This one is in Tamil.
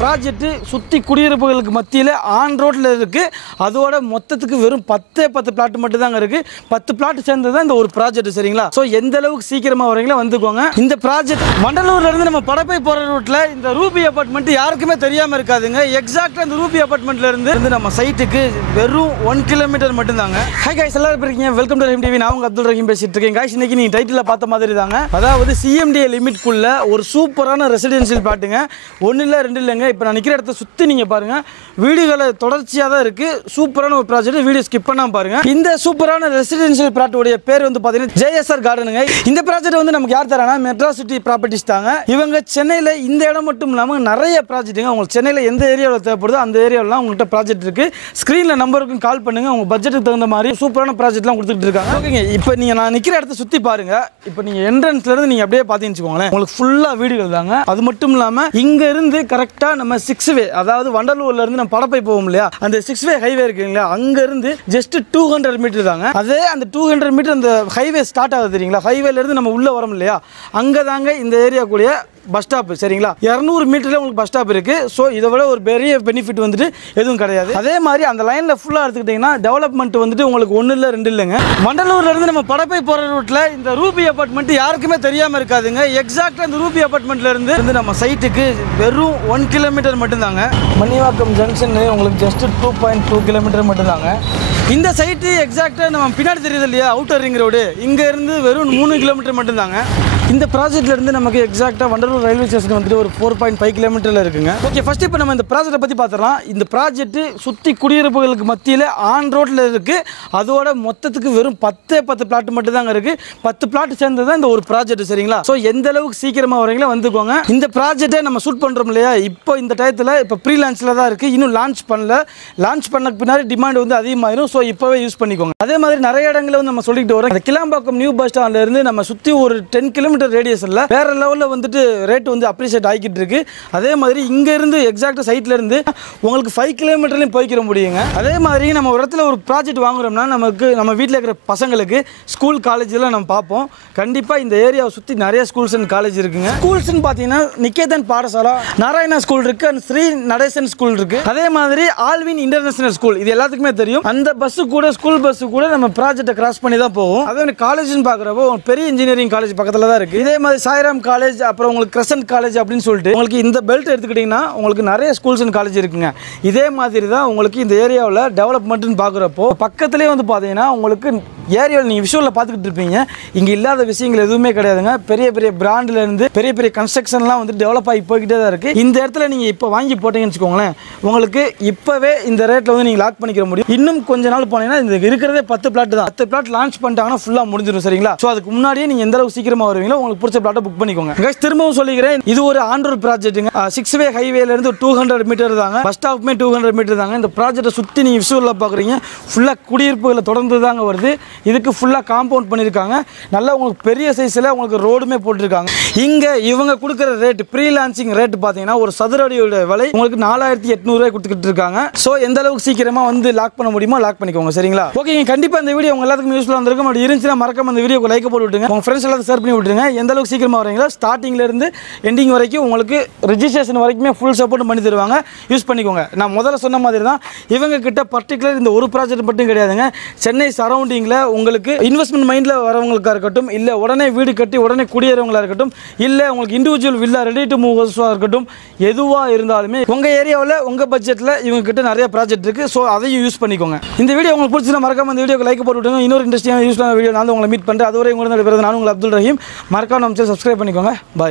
ப்ராஜெக்ட் சுற்றி குடியிருப்புகளுக்கு மத்தியில் ஆன் ரோட்டில் இருக்குது. அதோட மொத்தத்துக்கு வெறும் 10 பிளாட் மட்டும் தாங்க இருக்குது. 10 பிளாட் சேர்ந்தது தான் இந்த ஒரு ப்ராஜெக்ட். சரிங்களா? ஸோ எந்த அளவுக்கு சீக்கிரமாக வரீங்களோ வந்துக்கோங்க. இந்த ப்ராஜெக்ட் வண்டலூர்லேருந்து நம்ம படப்பை போகிற ரூட்டில் இந்த ரூபி அப்பார்ட்மெண்ட் யாருக்குமே தெரியாமல் இருக்காதுங்க. எக்ஸாக்டாக இந்த ரூபி அப்பார்ட்மெண்ட்லேருந்து நம்ம சைட்டுக்கு வெறும் 1 கிலோமீட்டர் மட்டும்தாங்க. ஹை கைஸ், எல்லாரும் இருக்கீங்க. Welcome to Rahim TV. நான் உங்க அப்துல் ரஹீம் பேசிட்டு இருக்கேன். கைஸ், இன்னைக்கு நீங்கள் டைட்டில் பார்த்த மாதிரி தாங்க, அதாவது சிஎம்டிஏ லிமிட்குள்ள ஒரு சூப்பரான ரெசிடென்ஷியல் பிளாட்டுங்க. ஒன்றும் இல்லை, ரெண்டு இல்லைங்க. இப்போ நான் நிற்கிற இடத்த சுற்றி நீங்கள் பாருங்கள், வீடுகளை தொடர்ச்சியாக தான் இருக்குது. சூப்பரான ஒரு ப்ராஜெக்ட், வீடியோ ஸ்கிப் பண்ணாமல் பாருங்கள். இந்த சூப்பரான ரெசிடென்ஷியல் பிளாட்டுடைய பேர் வந்து பார்த்தீங்கன்னா ஜேஎஸ்ஆர் கார்டனுங்க. இந்த ப்ராஜெக்ட் வந்து நமக்கு யார் தரானா, மெட்ராஸ் சிட்டி ப்ராப்பர்ட்டிஸ் தாங்க. இவங்க சென்னையில் இந்த இடம் மட்டும் இல்லாமல் நிறைய ப்ராஜெக்ட்டுங்க. உங்களுக்கு சென்னையில் எந்த ஏரியாவில் தேவைப்படுதோ அந்த ஏரியாவிலாம் உங்கள்கிட்ட ப்ராஜெக்ட் இருக்குது. ஸ்க்ரீனில் நம்பருக்கும் கால் பண்ணுங்கள். உங்கள் பட்ஜெட்டுக்கு தகுந்த மாதிரி சூப்பரான ப்ராஜெக்ட்லாம் கொடுத்துட்டு இருக்காங்க. ஓகேங்க, இப்போ நீங்கள் நான் நிற்கிற இடத்த சுற்றி பாருங்கள். இப்போ நீங்கள் என்ட்ரன்ஸ்லேருந்து நீங்கள் அப்படியே பார்த்தீங்கன்னு வச்சுக்கோங்களேன், உங்களுக்கு ஃபுல்லாக வீடுகள் தாங்க. அது மட்டும் இல்லாமல் இங்கேருந்து கரெக்டாக நம்ம 6 வே, அதாவது வண்டலூர்லேருந்து நம்ம படப்பை போவோம் இல்லையா, அந்த 6 வே ஹைவே இருக்குங்களா, அங்கேருந்து ஜஸ்ட் 200 மீட்டர் தாங்க. அதே அந்த 200 மீட்டர் அந்த ஹைவே ஸ்டார்ட் ஆகுது தெரியுங்களா, ஹைவேலேருந்து நம்ம உள்ளே வரோம் இல்லையா, அங்கே தாங்க இந்த ஏரியா கூடிய பஸ் ஸ்டாப். சரிங்களா? 200 மீட்டர்ல உங்களுக்கு பஸ் ஸ்டாப் இருக்கு. ஸோ இதை விட ஒரு பெரிய பெனிஃபிட் வந்துட்டு எதுவும் கிடையாது. அதே மாதிரி அந்த லைன்ல ஃபுல்லா எடுத்துக்கிட்டீங்கன்னா டெவலப்மெண்ட் வந்துட்டு உங்களுக்கு ஒன்றும் இல்லை, ரெண்டு இல்லைங்க. வண்டலூர்ல இருந்து நம்ம படப்பை போற ரூட்ல இந்த ரூபி அப்பார்ட்மெண்ட் யாருக்குமே தெரியாம இருக்காதுங்க. எக்ஸாக்டா இந்த ரூபி அப்பார்ட்மெண்ட்ல இருந்து நம்ம சைட்டுக்கு வெறும் 1 கிலோமீட்டர் மட்டும் தாங்க. மணிவாக்கம் ஜங்ஷன் உங்களுக்கு ஜஸ்ட் 2.2 கிலோமீட்டர் மட்டும் தாங்க. இந்த சைட்டு எக்ஸாக்டா நம்ம பின்னாடி தெரியுது இல்லையா, அவுட்டர் ரிங் ரோடு, இங்க இருந்து வெறும் 3 கிலோமீட்டர் மட்டும் தாங்க. இந்த ப்ராஜெக்ட்ல இருந்து நமக்கு எக்ஸாக்டா வண்டலூர் ரயில்வே ஸ்டேஷன் வந்துட்டு ஒரு 4.5 கிலோமீட்டர்ல இருக்குங்க. ஓகே, ஃபர்ஸ்ட் இப்போ நம்ம இந்த ப்ராஜெக்ட்டை பத்தி பார்த்துடலாம். இந்த ப்ராஜெக்ட் சுற்றி குடியிருப்புகளுக்கு மத்தியில் ஆன் ரோட்ல இருக்கு. அதோட மொத்தத்துக்கு வெறும் 10 பிளாட் மட்டும் தாங்க இருக்கு. 10 பிளாட் சேர்ந்தது தான் இந்த ஒரு ப்ராஜெக்ட். சரிங்களா? ஸோ எந்த அளவுக்கு சீக்கிரமா வரீங்களோ வந்துக்கோங்க. இந்த ப்ராஜெக்டை நம்ம ஷூட் பண்றோம் இல்லையா, இப்போ இந்த டயத்தில் இப்போ ப்ரீ லான்ச்ல தான் இருக்கு, இன்னும் லான்ச் பண்ணல. லான்ச் பண்ண பின்னாடி டிமாண்ட் வந்து அதிகமாயிரும். ஸோ இப்போவே யூஸ் பண்ணிக்கோங்க. அதே மாதிரி நிறைய இடங்களில் வந்து நம்ம சொல்லிட்டு வரோம். கிளாம்பாக்கம் நியூ பஸ் ஸ்டாண்ட்ல இருந்து நம்ம சுற்றி ஒரு 10 கிலோமீட்டர் ரேடியஸ்ல வேற லெவலில் வந்துட்டு ரேட் வந்து அப்ரிஷியேட் ஆகிட்டு இருக்கு. அதே மாதிரி இங்க இருந்து எக்ஸாக்ட் சைட்ல இருந்து உங்களுக்கு 5 கிலோமீட்டர்லயும் போய்க்கிற முடியுங்க. அதே மாதிரி நம்ம ஒரு இடத்துல ஒரு ப்ராஜெக்ட் வாங்குறோம்னா நமக்கு நம்ம வீட்டில் இருக்கிற பசங்களுக்கு ஸ்கூல் காலேஜ்லாம் நம்ம பார்ப்போம். கண்டிப்பா இந்த ஏரியாவை சுற்றி நிறைய ஸ்கூல்ஸ் அண்ட் காலேஜ் இருக்குங்க. ஸ்கூல்ஸ்ன்னு பார்த்தீங்கன்னா நிகேதன் பாடசாலா, நாராயணா ஸ்கூல் இருக்கு, அண்ட் ஸ்ரீ நடேசன் ஸ்கூல் இருக்கு. அதே மாதிரி ஆல்வின் இன்டர்நேஷனல் ஸ்கூல், இது எல்லாத்துக்குமே தெரியும். அந்த பஸ் கூட ஸ்கூல் பஸ் கூட நம்ம ப்ராஜெக்ட்டை கிராஸ் பண்ணி தான் போவோம். அதே காலேஜ்னு பார்க்குறப்போ பெரிய இன்ஜினியரிங் காலேஜ் பக்கத்தில் தான் இருக்கு. இதே மாதிரி சாய்ராம் காலேஜ், அப்புறம் உங்களுக்கு கிரசன்ட் காலேஜ் அப்படின்னு சொல்லிட்டு உங்களுக்கு இந்த பெல்ட் எடுத்துக்கிட்டீங்கன்னா உங்களுக்கு நிறைய ஸ்கூல்ஸ் அண்ட் காலேஜ் இருக்குங்க. இதே மாதிரி தான் உங்களுக்கு இந்த ஏரியாவில் டெவலப்மெண்ட்னு பார்க்குறப்போ பக்கத்துலேயே வந்து பார்த்தீங்கன்னா உங்களுக்கு ஏரியாவில் நீங்கள் விஷுவலில் பார்த்துக்கிட்டு இருப்பீங்க, இங்கே இல்லாத விஷயங்கள் எதுவுமே கிடையாதுங்க. பெரிய பெரிய பிராண்ட்ல இருந்து பெரிய பெரிய கன்ஸ்ட்ரக்ஷன்லாம் வந்து டெவலப் ஆகி போய்கிட்டே தான் இருக்குது. இந்த இடத்துல நீங்கள் இப்போ வாங்கி போட்டீங்கன்னு வச்சுக்கோங்களேன், உங்களுக்கு இப்போவே இந்த ரேட்டில் வந்து நீங்கள் லாக் பண்ணிக்கிற முடியும். இன்னும் கொஞ்ச நாள் போனீங்கன்னா இந்த இருக்கிறதே 10 பிளாட் தான். 10 பிளாட் லான்ச் பண்ணிட்டாங்கன்னா ஃபுல்லாக முடிஞ்சிடும். சரிங்களா? ஸோ அதுக்கு முன்னாடியே நீங்கள் எந்த அளவுக்கு சீக்கிரமாக வருவீங்களோ உங்களுக்கு பிடிச்ச பிளாட்டை புக் பண்ணிக்கோங்க. திரும்பவும் சொல்லிக்கிறேன், இது ஒரு ஆன் ரோட் ப்ராஜெக்ட்டுங்க. 6 வே ஹைவேல இருந்து 200 மீட்டர் தாங்க. பஸ் ஸ்டாப்புமே 200 மீட்டர் தாங்க. இந்த ப்ராஜெக்ட்டை சுற்றி நீங்கள் விஷுவலில் பார்க்குறீங்க, ஃபுல்லாக குடியிருப்புகளை தொடர்ந்து தாங்க வருது. இதுக்கு ஃபுல்லாக காம்பவுண்ட் பண்ணியிருக்காங்க. நல்லா உங்களுக்கு பெரிய சைஸில் உங்களுக்கு ரோடுமே போட்டிருக்காங்க. இங்கே இவங்க கொடுக்குற ரேட், ப்ரீ லான்ச்சிங் ரேட் பார்த்தீங்கன்னா ஒரு சதுர அடியோட விலை உங்களுக்கு 4800 கொடுத்துக்கிட்டு இருக்காங்க. ஸோ எந்த அளவுக்கு சீக்கிரமாக வந்து லாக் பண்ண முடியுமோ லாக் பண்ணிக்கோங்க. சரிங்களா? ஓகே, கண்டிப்பாக இந்த வீடியோ உங்க எல்லாத்துக்கும் யூஸ்ஃபுல்லாக இருந்திருக்கும். அப்படி இருந்துச்சுன்னா மறக்காம இந்த வீடியோக்கு லைக் போட்டு விட்டுருங்க. உங்கள் ஃப்ரெண்ட்ஸ் எல்லாத்தையும் ஷேர் பண்ணி விட்டுருங்க. எந்த அளவுக்கு சீக்கிரமாக வரீங்களோ ஸ்டார்டிங்ல இருந்து எண்டிங் வரைக்கும் உங்களுக்கு ரெஜிஸ்ட்ரேஷன் வரைக்குமே ஃபுல் சப்போர்ட் பண்ணி தருவாங்க. யூஸ் பண்ணிக்கோங்க. நான் முதல்ல சொன்ன மாதிரி தான் இவங்க கிட்ட பர்டிகுலர் இந்த ஒரு ப்ராஜெக்ட் மட்டும் கிடையாதுங்க. சென்னை சரௌண்டிங்கில் உங்களுக்கு இன்வெஸ்ட்மெண்ட் மைண்டில் வரவங்களுக்காக இருக்கட்டும், இல்லை உடனே வீடு கட்டி உடனே குடியேறவங்களாக இருக்கட்டும், இல்லை உங்களுக்கு individual villa ready to move ஹவுஸாக இருக்கட்டும், எதுவாக இருந்தாலுமே உங்கள் ஏரியாவில் உங்கள் பட்ஜெட்டில் இவங்க கிட்ட நிறைய ப்ராஜெக்ட் இருக்குது. ஸோ அதையும் யூஸ் பண்ணிக்கோங்க. இந்த வீடியோ உங்களுக்கு பிடிச்சிருந்தா மறக்காம இந்த வீடியோக்கு லைக் போட்டு விட்டுங்க. இன்னொரு இன்ட்ரெஸ்டிங்கான யூஸ்ஃபுல்லான வீடியோ நான் உங்களை மீட் பண்ணுறேன். அதுவரை உங்களுக்கு நான் உங்கள் அப்துல் ரஹீம். மறக்காம நம்ம சேனல் சப்ஸ்கிரைப் பண்ணிக்கோங்க. பாய்.